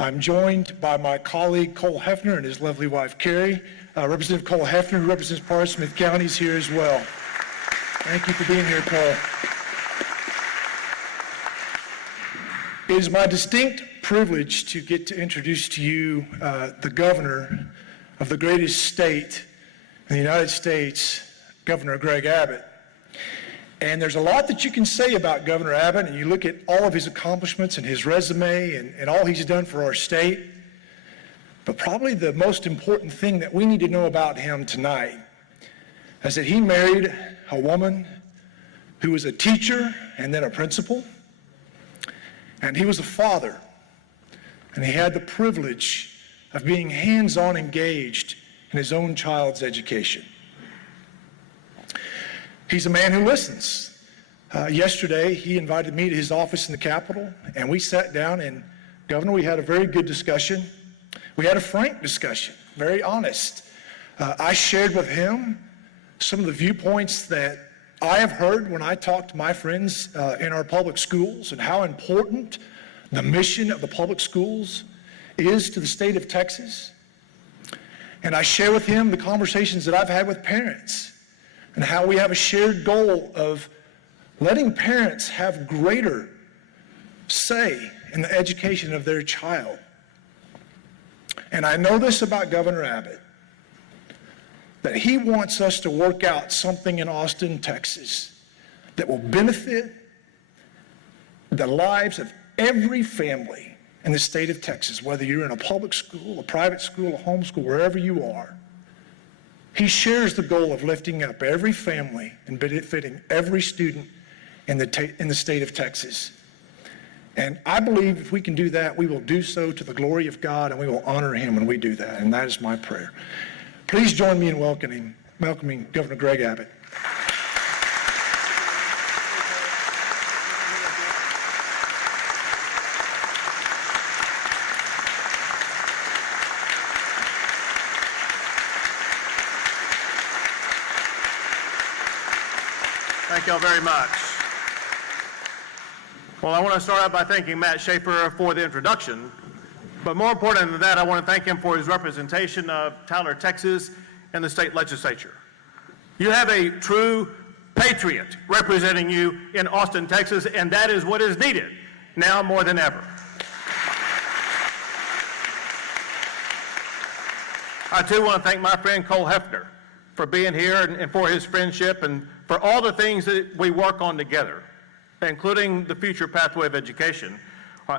I'm joined by my colleague Cole Hefner and his lovely wife Carrie. Representative Cole Hefner, who represents part of Smith County, is here as well. Thank you for being here, Cole. It is my distinct privilege to get to introduce to you the governor of the greatest state in the United States, Governor Greg Abbott. And there's a lot that you can say about Governor Abbott, and you look at all of his accomplishments and his resume and all he's done for our state. But probably the most important thing that we need to know about him tonight is that he married a woman who was a teacher and then a principal. And he was a father, and he had the privilege of being hands-on engaged in his own child's education. He's a man who listens. Yesterday, he invited me to his office in the Capitol, and we sat down, and Governor, we had a very good discussion. We had a frank discussion, very honest. I shared with him some of the viewpoints that I have heard when I talk to my friends in our public schools and how important the mission of the public schools is to the state of Texas. And I share with him the conversations that I've had with parents and how we have a shared goal of letting parents have greater say in the education of their child. And I know this about Governor Abbott, that he wants us to work out something in Austin, Texas, that will benefit the lives of every family in the state of Texas, whether you're in a public school, a private school, a homeschool, wherever you are. He shares the goal of lifting up every family and benefiting every student in the state of Texas. And I believe if we can do that, we will do so to the glory of God, and we will honor him when we do that, and that is my prayer. Please join me in welcoming Governor Greg Abbott. Thank you all very much. Well, I want to start out by thanking Matt Schaefer for the introduction. But more important than that, I want to thank him for his representation of Tyler, Texas, in the state legislature. You have a true patriot representing you in Austin, Texas, and that is what is needed now more than ever. I too want to thank my friend Cole Hefner for being here and for his friendship and for all the things that we work on together, including the future pathway of education.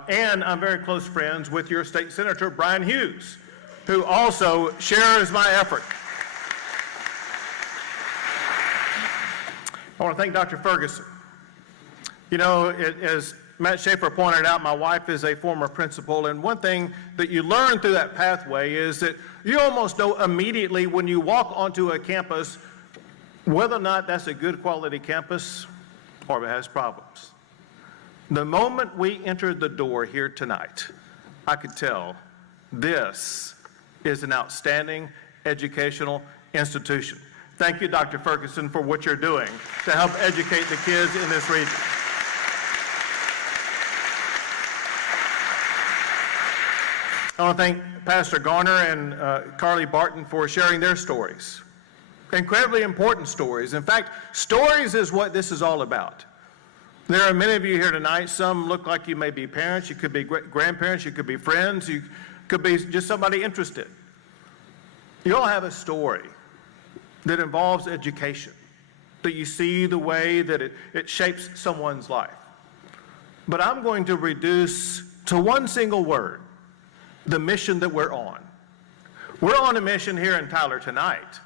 And I'm very close friends with your state senator, Brian Hughes, who also shares my effort. I want to thank Dr. Ferguson. You know, as Matt Schaefer pointed out, my wife is a former principal, and one thing that you learn through that pathway is that you almost know immediately when you walk onto a campus whether or not that's a good quality campus or if it has problems. The moment we entered the door here tonight, I could tell this is an outstanding educational institution. Thank you, Dr. Ferguson, for what you're doing to help educate the kids in this region. I want to thank Pastor Garner and Carly Barton for sharing their stories. Incredibly important stories. In fact, stories is what this is all about. There are many of you here tonight. Some look like you may be parents, you could be grandparents, you could be friends, you could be just somebody interested. You all have a story that involves education, that you see the way that it shapes someone's life. But I'm going to reduce to one single word the mission that we're on. We're on a mission here in Tyler tonight.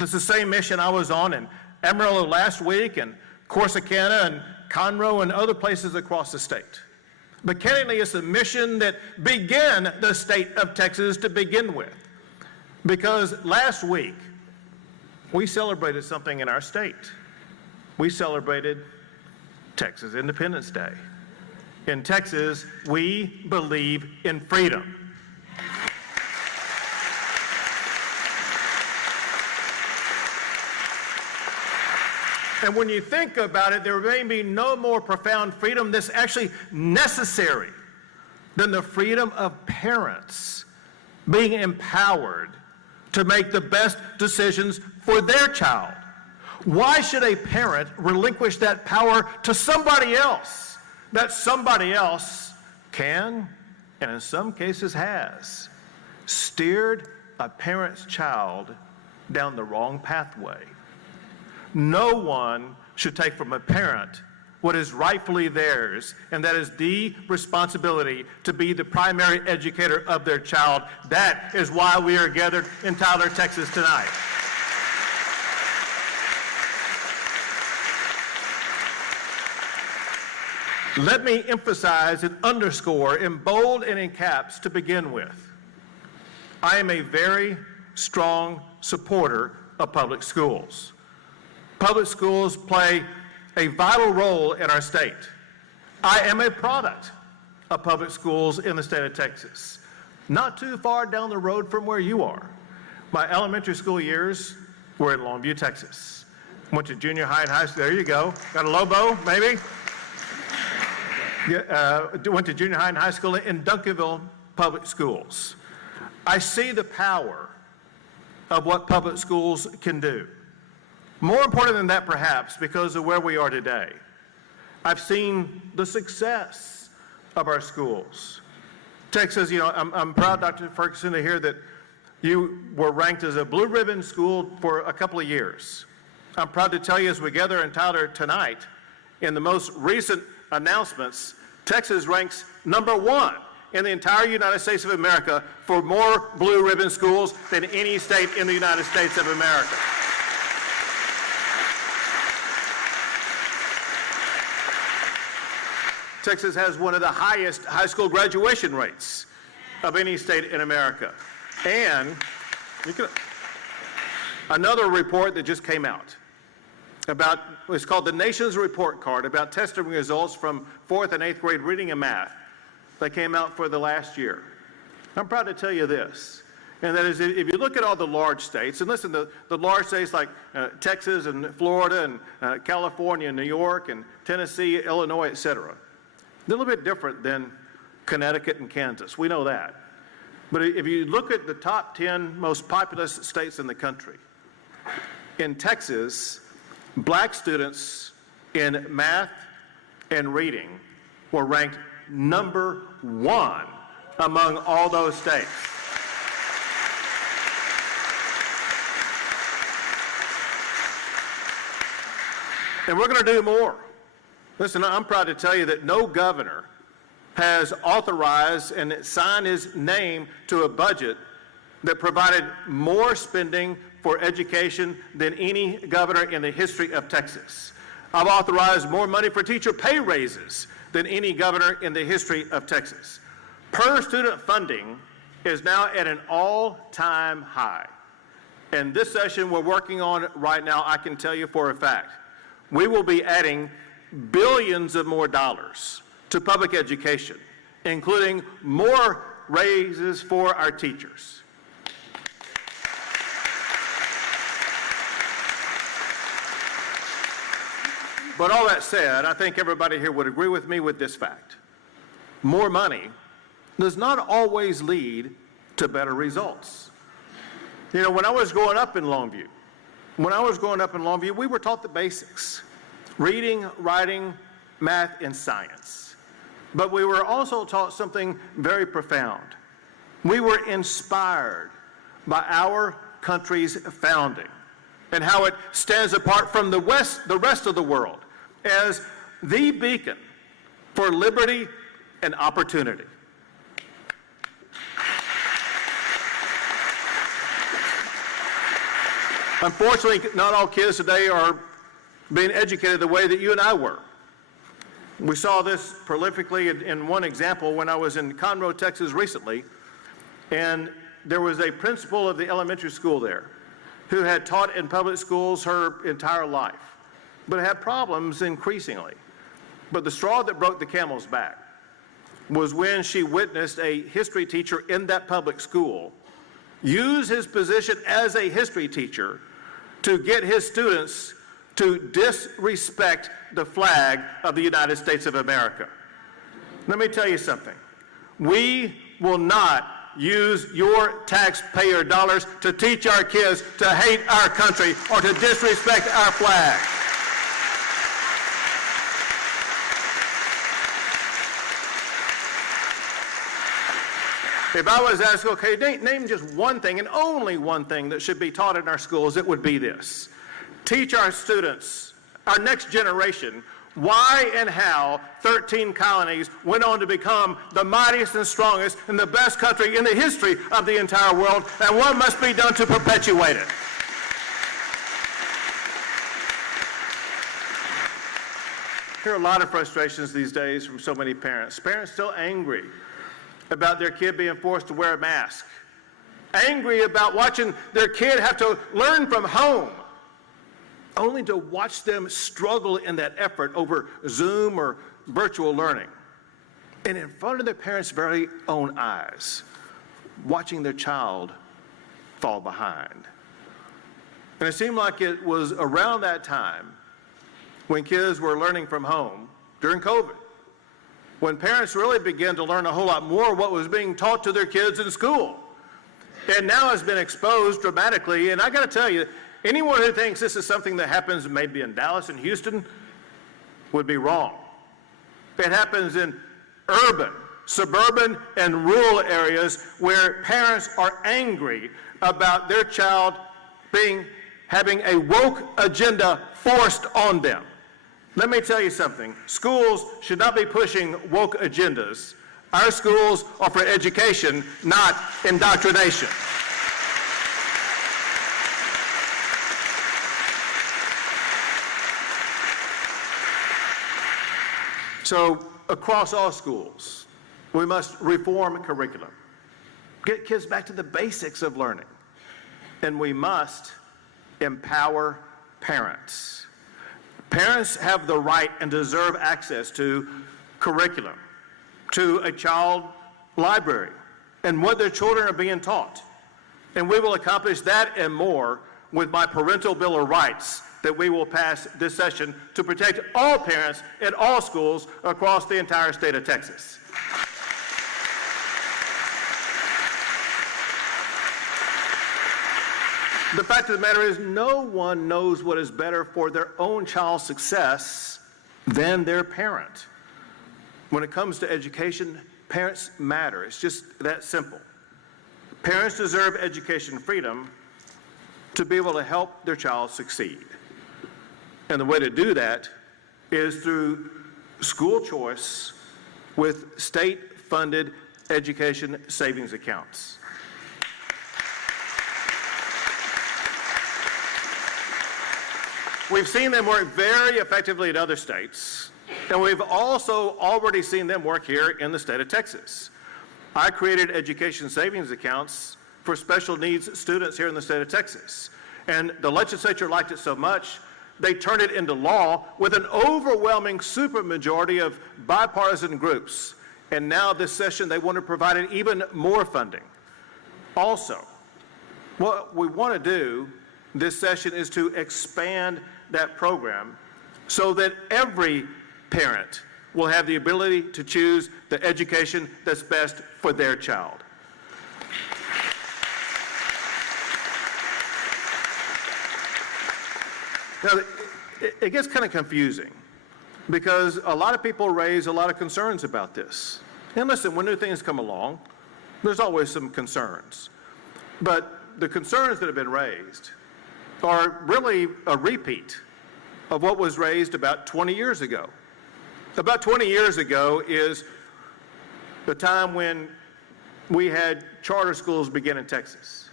It's the same mission I was on in Amarillo last week and Corsicana and Conroe and other places across the state. But candidly, it's a mission that began the state of Texas to begin with. Because last week, we celebrated something in our state. We celebrated Texas Independence Day. In Texas, we believe in freedom. And when you think about it, there may be no more profound freedom that's actually necessary than the freedom of parents being empowered to make the best decisions for their child? Why should a parent relinquish that power to somebody else? That somebody else can, and in some cases has, steered a parent's child down the wrong pathway. No one should take from a parent what is rightfully theirs, and that is the responsibility to be the primary educator of their child. That is why we are gathered in Tyler, Texas tonight. Let me emphasize and underscore in bold and in caps to begin with. I am a very strong supporter of public schools. Public schools play a vital role in our state. I am a product of public schools in the state of Texas, not too far down the road from where you are. My elementary school years were in Longview, Texas. Went to junior high and high school. There you go. Got a Lobo, maybe? Went to junior high and high school in Duncanville Public Schools. I see the power of what public schools can do. More important than that, perhaps, because of where we are today, I've seen the success of our schools. Texas, you know, I'm proud, Dr. Ferguson, to hear that you were ranked as a blue ribbon school for a couple of years. I'm proud to tell you, as we gather in Tyler tonight, in the most recent announcements, Texas ranks #1 in the entire United States of America for more blue ribbon schools than any state in the United States of America. Texas has one of the highest high school graduation rates of any state in America. And another report that just came out about, it's called the Nation's Report Card, about testing results from 4th and 8th grade reading and math that came out for the last year. I'm proud to tell you this, and that is, if you look at all the large states, and listen, the large states like Texas and Florida and California, New York and Tennessee, Illinois, et cetera, they're a little bit different than Connecticut and Kansas. We know that. But if you look at the top 10 most populous states in the country, in Texas, black students in math and reading were ranked #1 among all those states. And we're going to do more. Listen, I'm proud to tell you that no governor has authorized and signed his name to a budget that provided more spending for education than any governor in the history of Texas. I've authorized more money for teacher pay raises than any governor in the history of Texas. Per student funding is now at an all-time high. And this session we're working on right now, I can tell you for a fact, we will be adding billions of more dollars to public education, including more raises for our teachers. But all that said, I think everybody here would agree with me with this fact. More money does not always lead to better results. You know, when I was growing up in Longview, we were taught the basics: reading, writing, math, and science. But we were also taught something very profound. We were inspired by our country's founding and how it stands apart from the rest of the world as the beacon for liberty and opportunity. Unfortunately, not all kids today are being educated the way that you and I were. We saw this prolifically in one example when I was in Conroe, Texas recently, and there was a principal of the elementary school there who had taught in public schools her entire life, but had problems increasingly. But the straw that broke the camel's back was when she witnessed a history teacher in that public school use his position as a history teacher to get his students to disrespect the flag of the United States of America. Let me tell you something. We will not use your taxpayer dollars to teach our kids to hate our country or to disrespect our flag. If I was asked, okay, name just one thing, and only one thing that should be taught in our schools, it would be this. Teach our students, our next generation, why and how 13 colonies went on to become the mightiest and strongest and the best country in the history of the entire world, and what must be done to perpetuate it. There are a lot of frustrations these days from so many parents. Parents still angry about their kid being forced to wear a mask, angry about watching their kid have to learn from home, only to watch them struggle in that effort over Zoom or virtual learning. And in front of their parents' very own eyes, watching their child fall behind. And it seemed like it was around that time when kids were learning from home during COVID, when parents really began to learn a whole lot more of what was being taught to their kids in school. And now has been exposed dramatically, and I gotta tell you, anyone who thinks this is something that happens maybe in Dallas and Houston would be wrong. It happens in urban, suburban, and rural areas where parents are angry about their child having a woke agenda forced on them. Let me tell you something. Schools should not be pushing woke agendas. Our schools are for education, not indoctrination. So, across all schools, we must reform curriculum, get kids back to the basics of learning, and we must empower parents. Parents have the right and deserve access to curriculum, to a child library, and what their children are being taught. And we will accomplish that and more with my Parental Bill of Rights that we will pass this session to protect all parents in all schools across the entire state of Texas. The fact of the matter is, no one knows what is better for their own child's success than their parent. When it comes to education, parents matter. It's just that simple. Parents deserve education freedom to be able to help their child succeed. And the way to do that is through school choice with state-funded education savings accounts. We've seen them work very effectively in other states, and we've also already seen them work here in the state of Texas. I created education savings accounts for special needs students here in the state of Texas, and the legislature liked it so much, they turned it into law with an overwhelming supermajority of bipartisan groups. And now this session, they want to provide it even more funding. Also, what we want to do this session is to expand that program so that every parent will have the ability to choose the education that's best for their child. Now, it gets kind of confusing because a lot of people raise a lot of concerns about this. And listen, when new things come along, there's always some concerns. But the concerns that have been raised are really a repeat of what was raised about 20 years ago. About 20 years ago is the time when we had charter schools begin in Texas.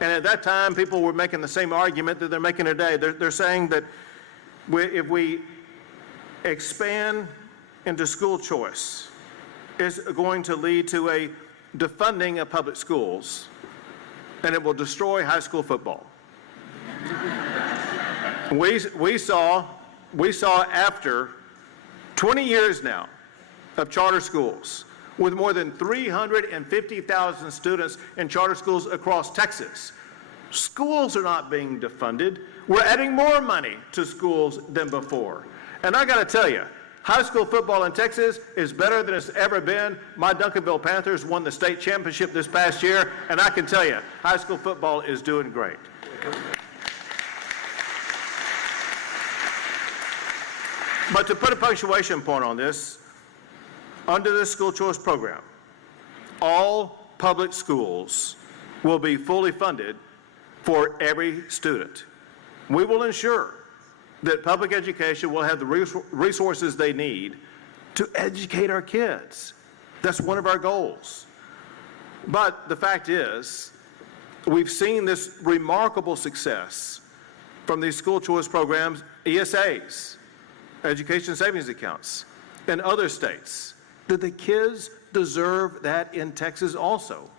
And at that time, people were making the same argument that they're making today. They're saying that if we expand into school choice, it's going to lead to a defunding of public schools, and it will destroy high school football. We saw after 20 years now of charter schools, with more than 350,000 students in charter schools across Texas, schools are not being defunded. We're adding more money to schools than before. And I got to tell you, High school football in Texas is better than it's ever been. My Duncanville Panthers won the state championship this past year, and I can tell you, high school football is doing great. But to put a punctuation point on this, under this school choice program, all public schools will be fully funded for every student. We will ensure that public education will have the resources they need to educate our kids. That's one of our goals. But the fact is, we've seen this remarkable success from these school choice programs, ESAs, education savings accounts, in other states. Did the kids deserve that in Texas also?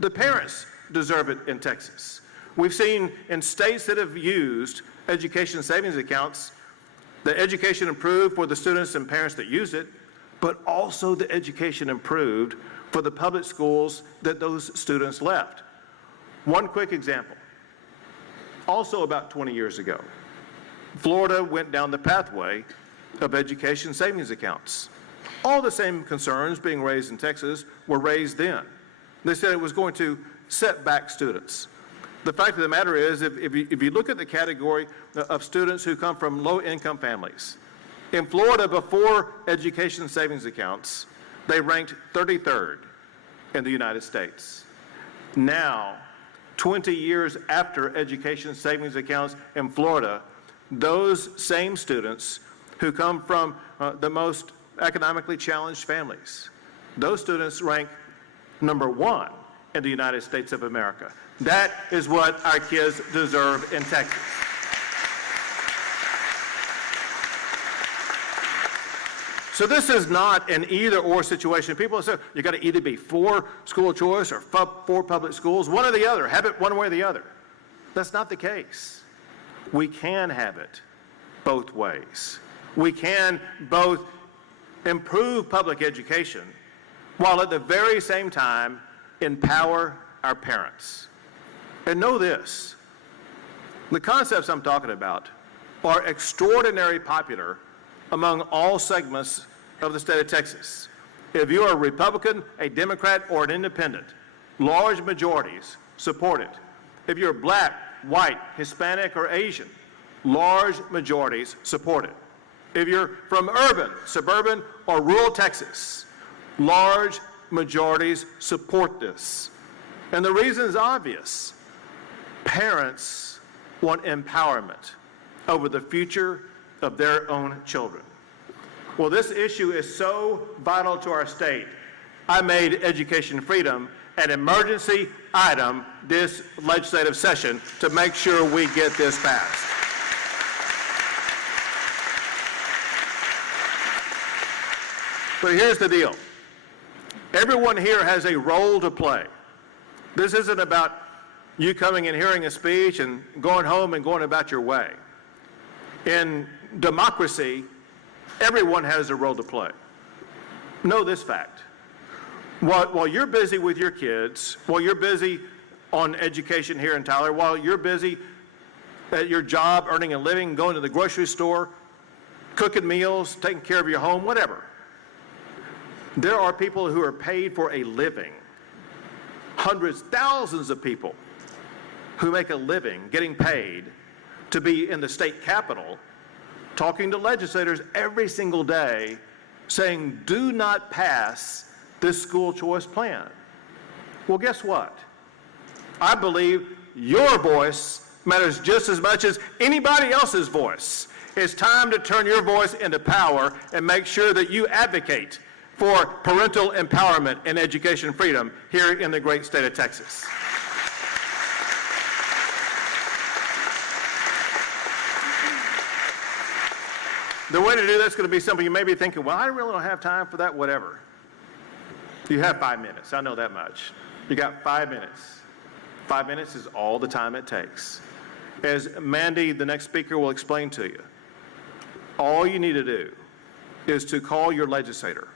The parents deserve it in Texas. We've seen in states that have used education savings accounts, the education improved for the students and parents that use it, but also the education improved for the public schools that those students left. One quick example. Also about 20 years ago, Florida went down the pathway of education savings accounts. All the same concerns being raised in Texas were raised then. They said it was going to set back students. The fact of the matter is, if you look at the category of students who come from low-income families, in Florida, before education savings accounts, they ranked 33rd in the United States. Now, 20 years after education savings accounts in Florida, those same students who come from the most economically challenged families, those students rank #1 in the United States of America. That is what our kids deserve in Texas. So this is not an either-or situation. People say you got to either be for school choice or for public schools, one or the other. Have it one way or the other. That's not the case. We can have it both ways. We can both improve public education while at the very same time empower our parents. And know this, the concepts I'm talking about are extraordinarily popular among all segments of the state of Texas. If you're a Republican, a Democrat, or an independent, large majorities support it. If you're black, white, Hispanic, or Asian, large majorities support it. If you're from urban, suburban, or rural Texas, large majorities support this. And the reason is obvious. Parents want empowerment over the future of their own children. Well, this issue is so vital to our state, I made education freedom an emergency item this legislative session to make sure we get this passed. But here's the deal. Everyone here has a role to play. This isn't about you coming and hearing a speech and going home and going about your way. In democracy, everyone has a role to play. Know this fact. While you're busy with your kids, while you're busy on education here in Tyler, while you're busy at your job, earning a living, going to the grocery store, cooking meals, taking care of your home, whatever, there are people who are paid for a living. Hundreds, thousands of people who make a living getting paid to be in the state capitol talking to legislators every single day saying, do not pass this school choice plan. Well, guess what? I believe your voice matters just as much as anybody else's voice. It's time to turn your voice into power and make sure that you advocate for parental empowerment and education freedom here in the great state of Texas. The way to do that's going to be simple. You may be thinking, well, I really don't have time for that, whatever. You have 5 minutes. I know that much. You got 5 minutes. 5 minutes is all the time it takes. As Mandy, the next speaker, will explain to you, all you need to do is to call your legislator,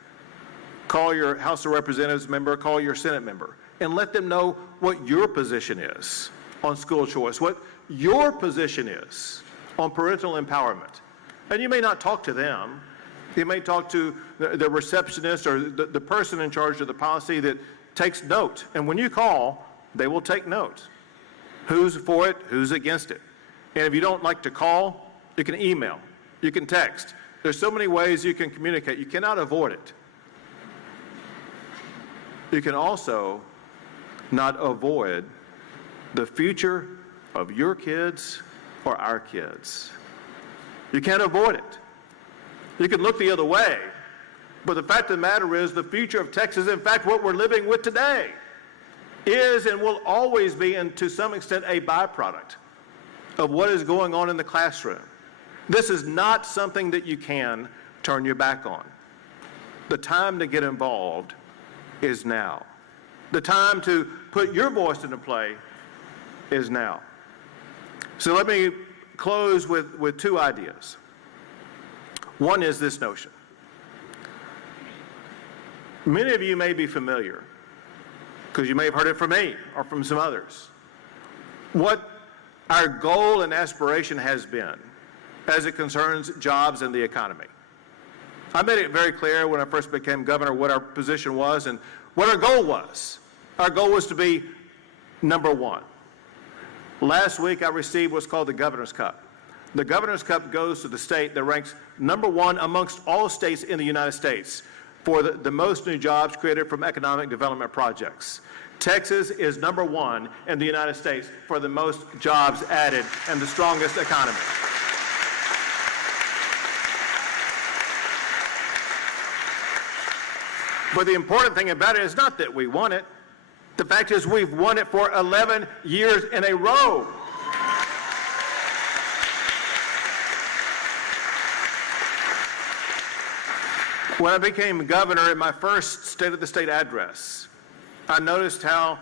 call your House of Representatives member, call your Senate member, and let them know what your position is on school choice, what your position is on parental empowerment. And you may not talk to them, You may talk to the receptionist or the person in charge of the policy that takes note. And when you call, they will take note. Who's for it, who's against it. And if you don't like to call, you can email, you can text. There's so many ways you can communicate. You cannot avoid it. You can also not avoid the future of your kids or our kids. You can't avoid it. You can look the other way, but the fact of the matter is the future of Texas, in fact, what we're living with today, is and will always be, and to some extent, a byproduct of what is going on in the classroom. This is not something that you can turn your back on. The time to get involved is now. The time to put your voice into play is now. So let me close with two ideas. One is this notion. Many of you may be familiar, because you may have heard it from me or from some others, what our goal and aspiration has been as it concerns jobs and the economy. I made it very clear when I first became governor what our position was and what our goal was. Our goal was to be number one. Last week I received what's called the Governor's Cup. The Governor's Cup goes to the state that ranks number one amongst all states in the United States for the most new jobs created from economic development projects. Texas is number one in the United States for the most jobs added and the strongest economy. But the important thing about it is not that we won it. The fact is we've won it for 11 years in a row. When I became governor in my first State of the State address, I noticed how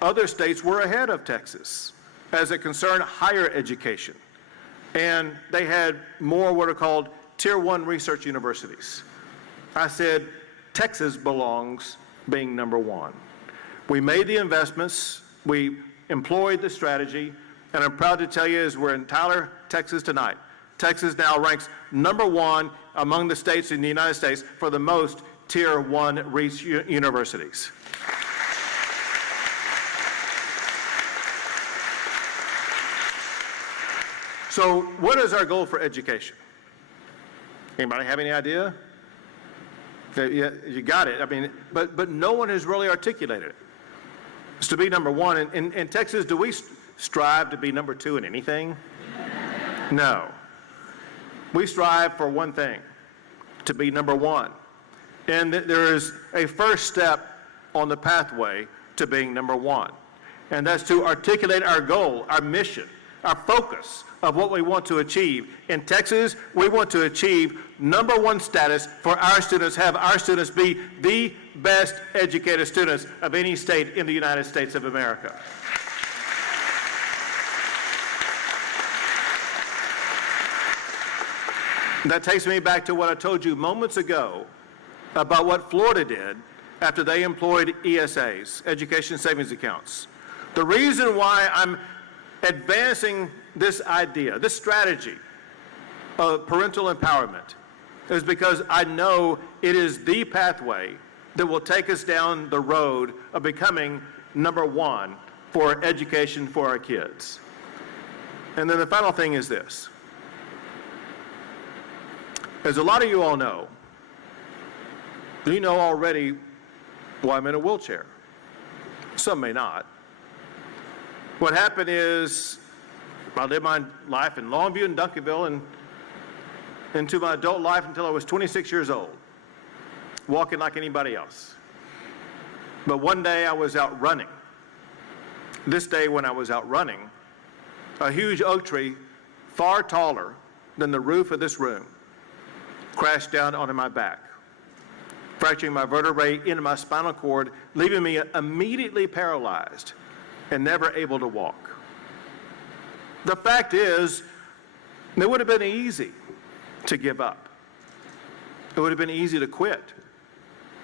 other states were ahead of Texas as it concerned higher education. And they had more what are called Tier 1 research universities. I said, Texas belongs being number one. We made the investments, we employed the strategy, and I'm proud to tell you as we're in Tyler, Texas tonight, Texas now ranks number one among the states in the United States for the most Tier 1 universities. So what is our goal for education? Anybody have any idea? Yeah, you got it. I mean, but no one has really articulated it. It's to be number one. In Texas, do we strive to be number two in anything? No. We strive for one thing, to be number one. And there is a first step on the pathway to being number one. And that's to articulate our goal, our mission, our focus of what we want to achieve. In Texas, we want to achieve number one status for our students, have our students be the best educated students of any state in the United States of America. That takes me back to what I told you moments ago about what Florida did after they employed ESAs, education savings accounts. The reason why I'm advancing this idea, this strategy of parental empowerment is because I know it is the pathway that will take us down the road of becoming number one for education for our kids. And then the final thing is this. As a lot of you all know, you know already why I'm in a wheelchair. Some may not. What happened is I lived my life in Longview and Duncanville and into my adult life until I was 26 years old, walking like anybody else. But one day I was out running. This day when I was out running, a huge oak tree, far taller than the roof of this room, crashed down onto my back, fracturing my vertebrae into my spinal cord, leaving me immediately paralyzed and never able to walk. The fact is, it would have been easy to give up. It would have been easy to quit.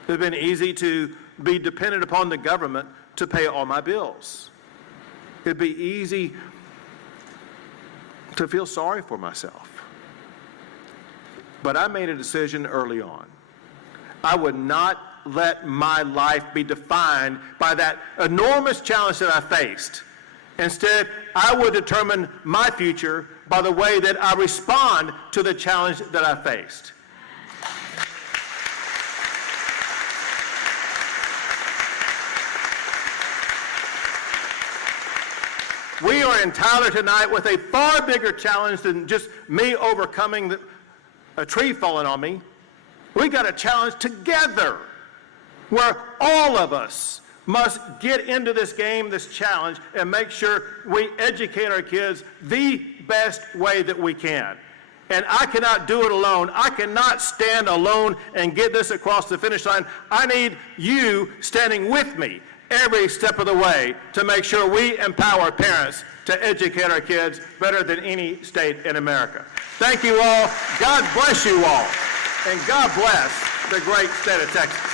It would have been easy to be dependent upon the government to pay all my bills. It'd be easy to feel sorry for myself. But I made a decision early on. I would not let my life be defined by that enormous challenge that I faced. Instead, I would determine my future by the way that I respond to the challenge that I faced. We are in Tyler tonight with a far bigger challenge than just me overcoming a tree falling on me. We got a challenge together where all of us must get into this game, this challenge, and make sure we educate our kids the best way that we can. And I cannot do it alone. I cannot stand alone and get this across the finish line. I need you standing with me every step of the way to make sure we empower parents to educate our kids better than any state in America. Thank you all. God bless you all. And God bless the great state of Texas.